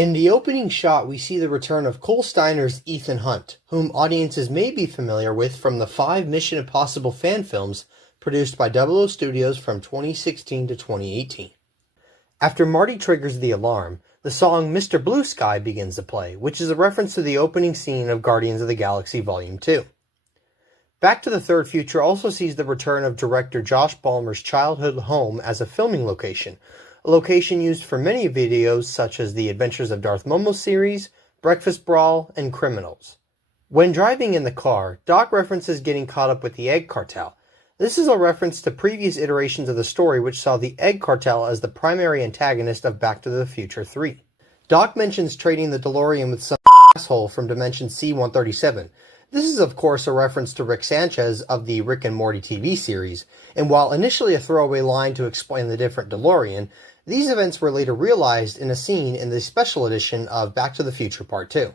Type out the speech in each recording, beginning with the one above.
In the opening shot, we see the return of Cole Steiner's Ethan Hunt, whom audiences may be familiar with from the 5 Mission Impossible fan films produced by 00 Studios from 2016 to 2018. After Marty triggers the alarm, the song Mr. Blue Sky begins to play, which is a reference to the opening scene of Guardians of the Galaxy Volume 2. Back to the Third Future also sees the return of director Josh Balmer's childhood home as a filming location, a location used for many videos such as the Adventures of Darth Momo series, Breakfast Brawl, and Criminals. When driving in the car, Doc references getting caught up with the Egg Cartel. This is a reference to previous iterations of the story which saw the Egg Cartel as the primary antagonist of Back to the Future 3. Doc mentions trading the DeLorean with some asshole from Dimension C-137. This is of course a reference to Rick Sanchez of the Rick and Morty TV series, and while initially a throwaway line to explain the different DeLorean, these events were later realized in a scene in the special edition of Back to the Future Part 2.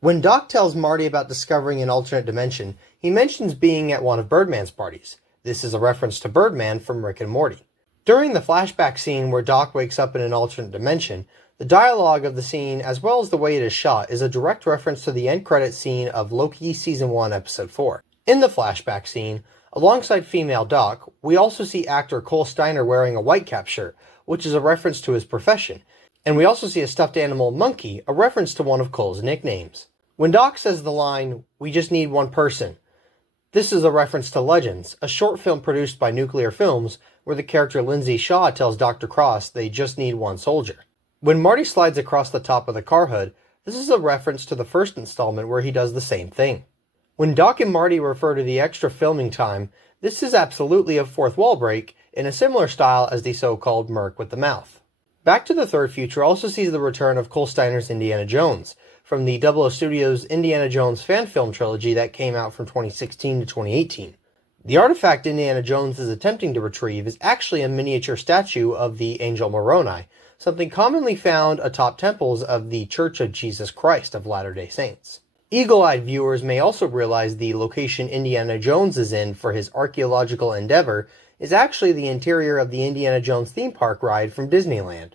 When Doc tells Marty about discovering an alternate dimension, he mentions being at one of Birdman's parties. This is a reference to Birdman from Rick and Morty. During the flashback scene where Doc wakes up in an alternate dimension, the dialogue of the scene as well as the way it is shot is a direct reference to the end credit scene of Loki Season 1 Episode 4. In the flashback scene, alongside female Doc, we also see actor Cole Steiner wearing a Whitecap shirt, which is a reference to his profession, and we also see a stuffed animal monkey, a reference to one of Cole's nicknames. When Doc says the line, "We just need one person," this is a reference to Legends, a short film produced by Nuclear Films, where the character Lindsay Shaw tells Dr. Cross they just need one soldier. When Marty slides across the top of the car hood, this is a reference to the first installment where he does the same thing. When Doc and Marty refer to the extra filming time, this is absolutely a fourth wall break, in a similar style as the so-called Merc with the Mouth. Back to the Third Future also sees the return of Cole Steiner's Indiana Jones, from the 00 Studios Indiana Jones fan film trilogy that came out from 2016 to 2018. The artifact Indiana Jones is attempting to retrieve is actually a miniature statue of the Angel Moroni, something commonly found atop temples of the Church of Jesus Christ of Latter-day Saints. Eagle-eyed viewers may also realize the location Indiana Jones is in for his archaeological endeavor is actually the interior of the Indiana Jones theme park ride from Disneyland.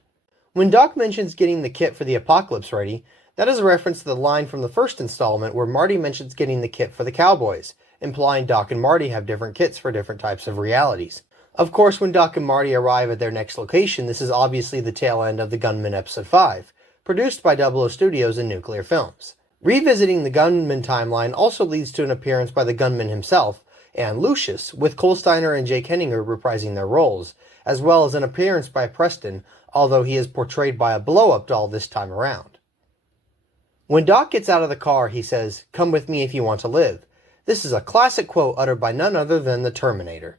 When Doc mentions getting the kit for the apocalypse ready, that is a reference to the line from the first installment where Marty mentions getting the kit for the Cowboys, implying Doc and Marty have different kits for different types of realities. Of course, when Doc and Marty arrive at their next location, this is obviously the tail end of The Gunman Episode 5, produced by 00 Studios and Nuclear Films. Revisiting the Gunman timeline also leads to an appearance by the Gunman himself, and Lucius, with Cole Steiner and Jake Henninger reprising their roles, as well as an appearance by Preston, although he is portrayed by a blow-up doll this time around. When Doc gets out of the car, he says, "Come with me if you want to live." This is a classic quote uttered by none other than the Terminator.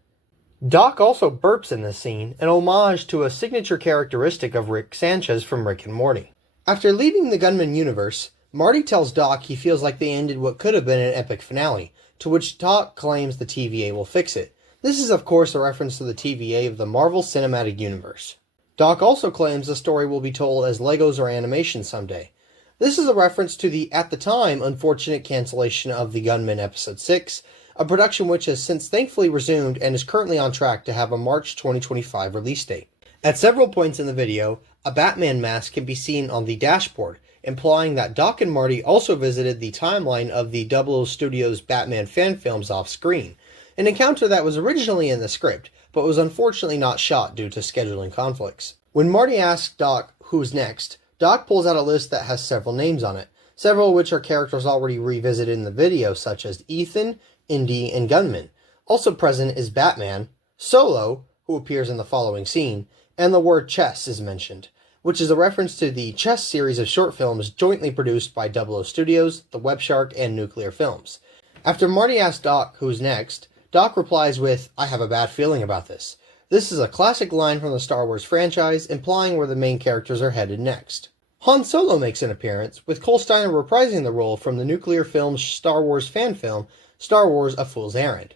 Doc also burps in this scene, an homage to a signature characteristic of Rick Sanchez from Rick and Morty. After leaving the Gunman universe, Marty tells Doc he feels like they ended what could have been an epic finale, to which Doc claims the TVA will fix it. This is of course a reference to the TVA of the Marvel Cinematic Universe. Doc also claims the story will be told as Legos or animation someday. This is a reference to the, at the time, unfortunate cancellation of The Gunman Episode 6, a production which has since thankfully resumed and is currently on track to have a March 2025 release date. At several points in the video, a Batman mask can be seen on the dashboard, implying that Doc and Marty also visited the timeline of the 00 Studios Batman fan films off-screen, an encounter that was originally in the script, but was unfortunately not shot due to scheduling conflicts. When Marty asks Doc who's next, Doc pulls out a list that has several names on it, several of which are characters already revisited in the video, such as Ethan, Indy, and Gunman. Also present is Batman, Solo, who appears in the following scene, and the word chess is mentioned, which is a reference to the Chess series of short films jointly produced by 00 Studios, The Web Shark, and Nuclear Films. After Marty asks Doc who's next, Doc replies with, "I have a bad feeling about this." This is a classic line from the Star Wars franchise, implying where the main characters are headed next. Han Solo makes an appearance, with Cole Steiner reprising the role from the Nuclear Films Star Wars fan film, Star Wars A Fool's Errand.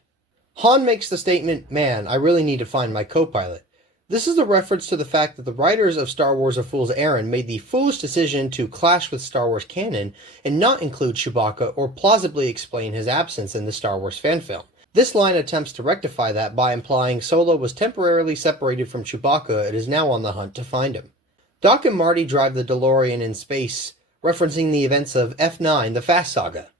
Han makes the statement, "Man, I really need to find my co-pilot." This is a reference to the fact that the writers of Star Wars A Fool's Errand made the foolish decision to clash with Star Wars canon and not include Chewbacca or plausibly explain his absence in the Star Wars fan film. This line attempts to rectify that by implying Solo was temporarily separated from Chewbacca and is now on the hunt to find him. Doc and Marty drive the DeLorean in space, referencing the events of F9, the Fast Saga.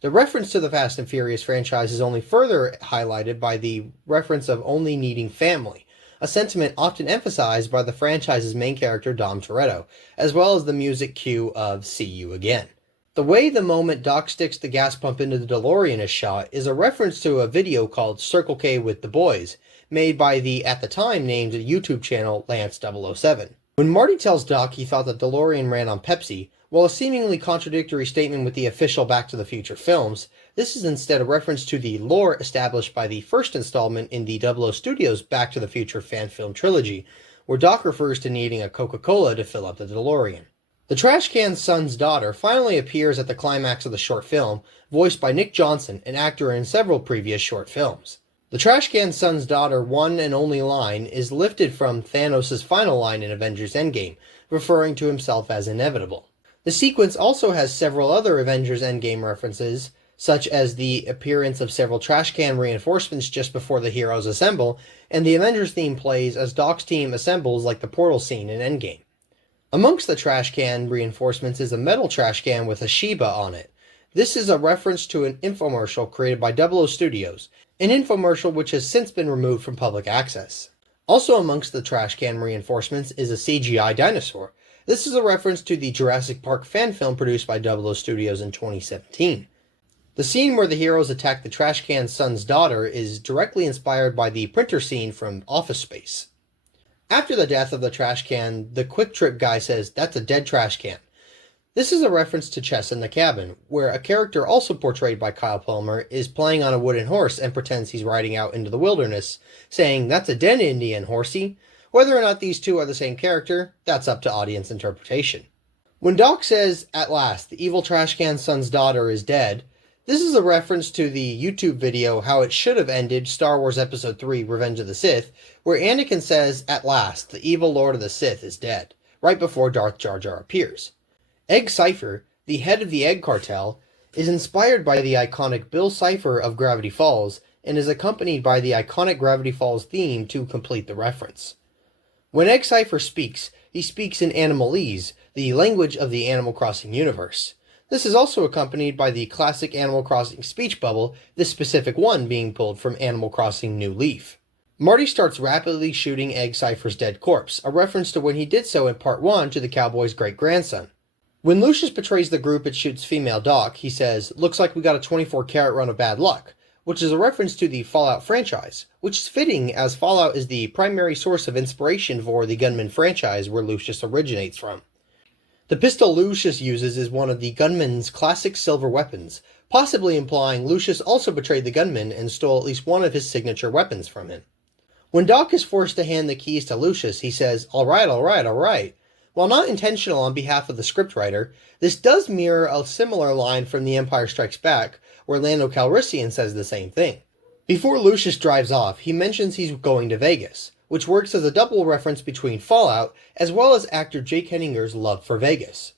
The reference to the Fast and Furious franchise is only further highlighted by the reference of only needing family, a sentiment often emphasized by the franchise's main character Dom Toretto, as well as the music cue of See You Again. The way the moment Doc sticks the gas pump into the DeLorean is shot is a reference to a video called Circle K with the Boys, made by the, at the time named YouTube channel Lance 007. When Marty tells Doc he thought the DeLorean ran on Pepsi, while a seemingly contradictory statement with the official Back to the Future films, this is instead a reference to the lore established by the first installment in the 00 Studios Back to the Future fan film trilogy, where Doc refers to needing a Coca-Cola to fill up the DeLorean. The trash can's son's daughter finally appears at the climax of the short film, voiced by Nick Johnson, an actor in several previous short films. The trash can's son's daughter one and only line is lifted from Thanos' final line in Avengers Endgame, referring to himself as inevitable. The sequence also has several other Avengers Endgame references, such as the appearance of several trash can reinforcements just before the heroes assemble, and the Avengers theme plays as Doc's team assembles like the portal scene in Endgame. Amongst the trash can reinforcements is a metal trash can with a Shiba on it. This is a reference to an infomercial created by 00 Studios, an infomercial which has since been removed from public access. Also amongst the trash can reinforcements is a CGI dinosaur. This is a reference to the Jurassic Park fan film produced by 00 Studios in 2017. The scene where the heroes attack the trash can's son's daughter is directly inspired by the printer scene from Office Space. After the death of the trash can, the Quick Trip guy says, "That's a dead trash can." This is a reference to Chess in the Cabin, where a character also portrayed by Kyle Plummer is playing on a wooden horse and pretends he's riding out into the wilderness, saying, "That's a dead Indian, horsey." Whether or not these two are the same character, that's up to audience interpretation. When Doc says, "At last, the evil trash can son's daughter is dead," this is a reference to the YouTube video How It Should Have Ended Star Wars Episode 3 Revenge of the Sith, where Anakin says, "At last, the evil Lord of the Sith is dead," right before Darth Jar Jar appears. Egg Cypher, the head of the Egg Cartel, is inspired by the iconic Bill Cipher of Gravity Falls and is accompanied by the iconic Gravity Falls theme to complete the reference. When Egg Cypher speaks, he speaks in Animalese, the language of the Animal Crossing universe. This is also accompanied by the classic Animal Crossing speech bubble, this specific one being pulled from Animal Crossing New Leaf. Marty starts rapidly shooting Egg Cypher's dead corpse, a reference to when he did so in Part 1 to the cowboy's great-grandson. When Lucius betrays the group and shoots female Doc, he says, "Looks like we got a 24-karat run of bad luck," which is a reference to the Fallout franchise, which is fitting as Fallout is the primary source of inspiration for the Gunman franchise where Lucius originates from. The pistol Lucius uses is one of the gunman's classic silver weapons, possibly implying Lucius also betrayed the gunman and stole at least one of his signature weapons from him. When Doc is forced to hand the keys to Lucius, he says, all right, all right." While not intentional on behalf of the scriptwriter, this does mirror a similar line from The Empire Strikes Back, where Lando Calrissian says the same thing. Before Lucius drives off, he mentions he's going to Vegas, which works as a double reference between Fallout as well as actor Jake Henninger's love for Vegas.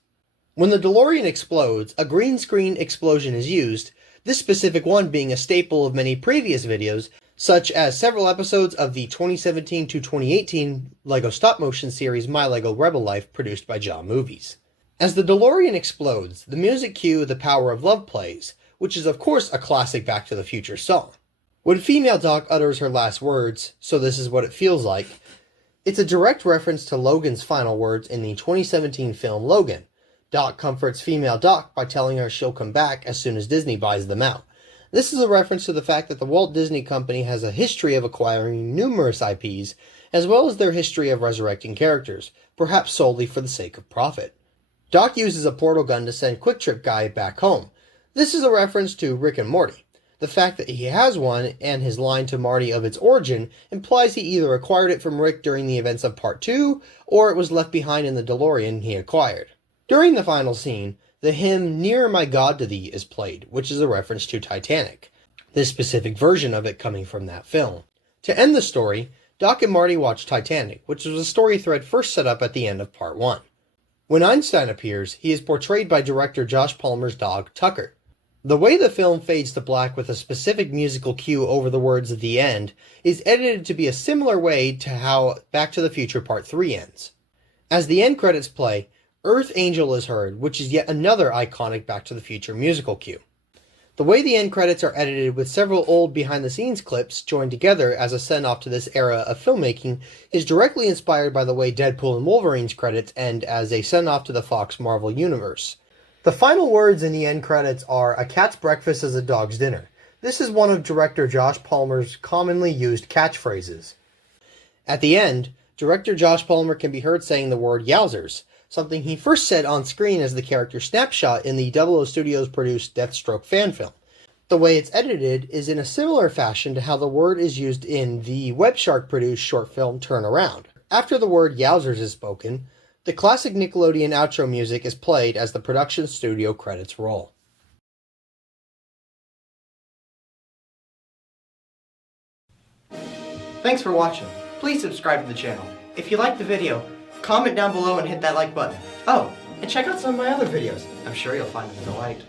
When the DeLorean explodes, a green screen explosion is used, this specific one being a staple of many previous videos, such as several episodes of the 2017 to 2018 LEGO stop-motion series My LEGO Rebel Life produced by Jaw Movies. As the DeLorean explodes, the music cue The Power of Love plays, which is of course a classic Back to the Future song. When female Doc utters her last words, "So this is what it feels like," it's a direct reference to Logan's final words in the 2017 film Logan. Doc comforts female Doc by telling her she'll come back as soon as Disney buys them out. This is a reference to the fact that the Walt Disney Company has a history of acquiring numerous IPs, as well as their history of resurrecting characters, perhaps solely for the sake of profit. Doc uses a portal gun to send Quick Trip Guy back home. This is a reference to Rick and Morty. The fact that he has one, and his line to Marty of its origin, implies he either acquired it from Rick during the events of Part 2, or it was left behind in the DeLorean he acquired. During the final scene, the hymn Nearer My God to Thee is played, which is a reference to Titanic, this specific version of it coming from that film. To end the story, Doc and Marty watch Titanic, which was a story thread first set up at the end of Part 1. When Einstein appears, he is portrayed by director Josh Palmer's dog, Tucker. The way the film fades to black with a specific musical cue over the words at the end is edited to be a similar way to how Back to the Future Part 3 ends. As the end credits play, Earth Angel is heard, which is yet another iconic Back to the Future musical cue. The way the end credits are edited with several old behind-the-scenes clips joined together as a send-off to this era of filmmaking is directly inspired by the way Deadpool and Wolverine's credits end as a send-off to the Fox Marvel Universe. The final words in the end credits are, "A cat's breakfast is a dog's dinner." This is one of director Josh Palmer's commonly used catchphrases. At the end, director Josh Palmer can be heard saying the word "Yowzers," something he first said on screen as the character Snapshot in the 00 Studios produced Deathstroke fan film. The way it's edited is in a similar fashion to how the word is used in the WebShark produced short film Turn Around. After the word "Yowzers" is spoken, the classic Nickelodeon outro music is played as the production studio credits roll. Thanks for watching. Please subscribe to the channel. If you liked the video, comment down below and hit that like button. Oh, and check out some of my other videos. I'm sure you'll find them a delight.